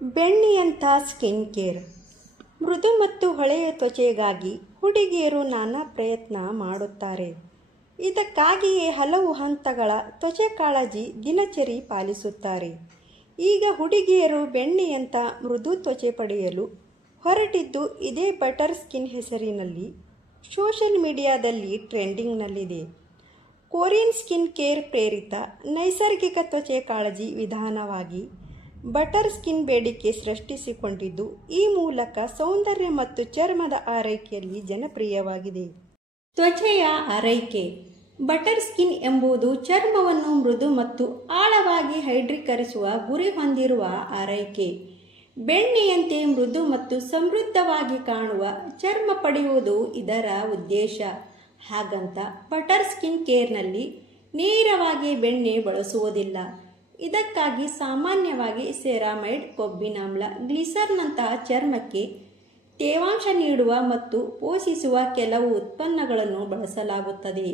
ಬೆಣ್ಣೆಯಂಥ skin care. ಮೃದು ಮತ್ತು ಹೊಳೆಯ ತ್ವಚೆಗಾಗಿ ಹುಡುಗಿಯರು ನಾನಾ ಪ್ರಯತ್ನ ಮಾಡುತ್ತಾರೆ. ಇದಕ್ಕಾಗಿಯೇ ಹಲವು ಹಂತಗಳ ತ್ವಚೆ ಕಾಳಜಿ ದಿನಚರಿ ಪಾಲಿಸುತ್ತಾರೆ. ಈಗ ಹುಡುಗಿಯರು ಬೆಣ್ಣೆಯಂಥ ಮೃದು ತ್ವಚೆ ಪಡೆಯಲು ಹೊರಟಿದ್ದು ಇದೇ ಬಟರ್ ಸ್ಕಿನ್ ಹೆಸರಿನಲ್ಲಿ ಸೋಷಿಯಲ್ ಮೀಡಿಯಾದಲ್ಲಿ ಟ್ರೆಂಡಿಂಗ್ನಲ್ಲಿದೆ. ಕೊರಿಯನ್ ಸ್ಕಿನ್ ಕೇರ್ ಪ್ರೇರಿತ ನೈಸರ್ಗಿಕ ತ್ವಚೆ ಕಾಳಜಿ ವಿಧಾನವಾಗಿ ಬಟರ್ ಸ್ಕಿನ್ ಬೇಡಿಕೆ ಸೃಷ್ಟಿಸಿಕೊಂಡಿದ್ದು, ಈ ಮೂಲಕ ಸೌಂದರ್ಯ ಮತ್ತು ಚರ್ಮದ ಆರೈಕೆಯಲ್ಲಿ ಜನಪ್ರಿಯವಾಗಿದೆ. ತ್ವಚೆಯ ಆರೈಕೆ. ಬಟರ್ ಸ್ಕಿನ್ ಎಂಬುದು ಚರ್ಮವನ್ನು ಮೃದು ಮತ್ತು ಆಳವಾಗಿ ಹೈಡ್ರೀಕರಿಸುವ ಗುರಿ ಹೊಂದಿರುವ ಆರೈಕೆ. ಬೆಣ್ಣೆಯಂತೆ ಮೃದು ಮತ್ತು ಸಮೃದ್ಧವಾಗಿ ಕಾಣುವ ಚರ್ಮ ಪಡೆಯುವುದು ಇದರ ಉದ್ದೇಶ. ಹಾಗಂತ ಬಟರ್ ಸ್ಕಿನ್ ಕೇರ್ನಲ್ಲಿ ನೇರವಾಗಿ ಬೆಣ್ಣೆ ಬಳಸುವುದಿಲ್ಲ. ಇದಕ್ಕಾಗಿ ಸಾಮಾನ್ಯವಾಗಿ ಸೆರಾಮೈಡ್, ಕೊಬ್ಬಿನಾಮ್ಲ, ಗ್ಲಿಸರ್ನಂತಹ ಚರ್ಮಕ್ಕೆ ತೇವಾಂಶ ನೀಡುವ ಮತ್ತು ಪೋಷಿಸುವ ಕೆಲವು ಉತ್ಪನ್ನಗಳನ್ನು ಬಳಸಲಾಗುತ್ತದೆ.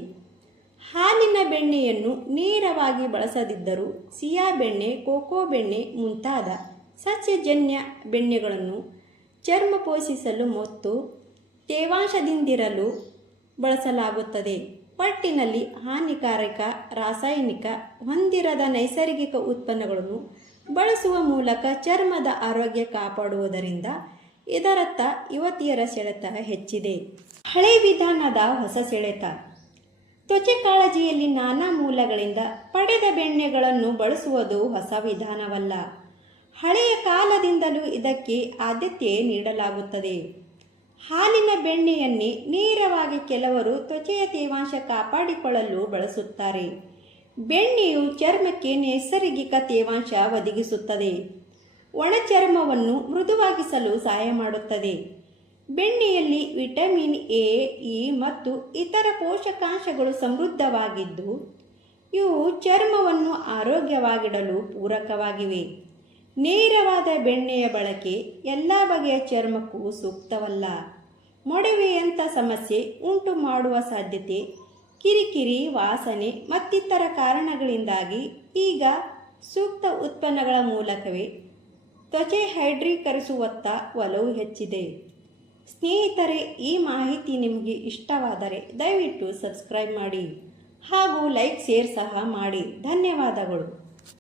ಹಾಲಿನ ಬೆಣ್ಣೆಯನ್ನು ನೇರವಾಗಿ ಬಳಸದಿದ್ದರೂ ಸಿಯಾ ಬೆಣ್ಣೆ, ಕೋಕೋ ಬೆಣ್ಣೆ ಮುಂತಾದ ಸಸ್ಯಜನ್ಯ ಬೆಣ್ಣೆಗಳನ್ನು ಚರ್ಮ ಪೋಷಿಸಲು ಮತ್ತು ತೇವಾಂಶದಿಂದಿರಲು ಬಳಸಲಾಗುತ್ತದೆ. ಒಟ್ಟಿನಲ್ಲಿ ಹಾನಿಕಾರಕ ರಾಸಾಯನಿಕ ಹೊಂದಿರದ ನೈಸರ್ಗಿಕ ಉತ್ಪನ್ನಗಳನ್ನು ಬಳಸುವ ಮೂಲಕ ಚರ್ಮದ ಆರೋಗ್ಯ ಕಾಪಾಡುವುದರಿಂದ ಇದರತ್ತ ಯುವತಿಯರ ಸೆಳೆತ ಹೆಚ್ಚಿದೆ. ಹಳೆ ವಿಧಾನದ ಹೊಸ ಸೆಳೆತ. ತ್ವಚೆ ಕಾಳಜಿಯಲ್ಲಿ ನಾನಾ ಮೂಲಗಳಿಂದ ಪಡೆದ ಬೆಣ್ಣೆಗಳನ್ನು ಬಳಸುವುದು ಹೊಸ ವಿಧಾನವಲ್ಲ. ಹಳೆಯ ಕಾಲದಿಂದಲೂ ಇದಕ್ಕೆ ಆದ್ಯತೆ ನೀಡಲಾಗುತ್ತದೆ. ಹಾಲಿನ ಬೆಣ್ಣೆಯನ್ನೇ ನೇರವಾಗಿ ಕೆಲವರು ತ್ವಚೆಯ ತೇವಾಂಶ ಕಾಪಾಡಿಕೊಳ್ಳಲು ಬಳಸುತ್ತಾರೆ. ಬೆಣ್ಣೆಯು ಚರ್ಮಕ್ಕೆ ನೈಸರ್ಗಿಕ ತೇವಾಂಶ ಒದಗಿಸುತ್ತದೆ, ಒಣ ಚರ್ಮವನ್ನು ಮೃದುವಾಗಿಸಲು ಸಹಾಯ ಮಾಡುತ್ತದೆ. ಬೆಣ್ಣೆಯಲ್ಲಿ ವಿಟಮಿನ್ ಎ, ಇ ಮತ್ತು ಇತರ ಪೋಷಕಾಂಶಗಳು ಸಮೃದ್ಧವಾಗಿದ್ದು, ಇವು ಚರ್ಮವನ್ನು ಆರೋಗ್ಯವಾಗಿಡಲು ಪೂರಕವಾಗಿವೆ. ನೇರವಾದ ಬೆಣ್ಣೆಯ ಬಳಕೆ ಎಲ್ಲ ಬಗೆಯ ಚರ್ಮಕ್ಕೂ ಸೂಕ್ತವಲ್ಲ. ಮೊಡವೆಯಂಥ ಸಮಸ್ಯೆ ಉಂಟು ಮಾಡುವ ಸಾಧ್ಯತೆ, ಕಿರಿಕಿರಿ, ವಾಸನೆ ಮತ್ತಿತರ ಕಾರಣಗಳಿಂದಾಗಿ ಈಗ ಸೂಕ್ತ ಉತ್ಪನ್ನಗಳ ಮೂಲಕವೇ ತ್ವಚೆ ಹೈಡ್ರೀಕರಿಸುವತ್ತ ಒಲವು ಹೆಚ್ಚಿದೆ. ಸ್ನೇಹಿತರೆ, ಈ ಮಾಹಿತಿ ನಿಮಗೆ ಇಷ್ಟವಾದರೆ ದಯವಿಟ್ಟು ಸಬ್ಸ್ಕ್ರೈಬ್ ಮಾಡಿ ಹಾಗೂ ಲೈಕ್, ಶೇರ್ ಸಹ ಮಾಡಿ. ಧನ್ಯವಾದಗಳು.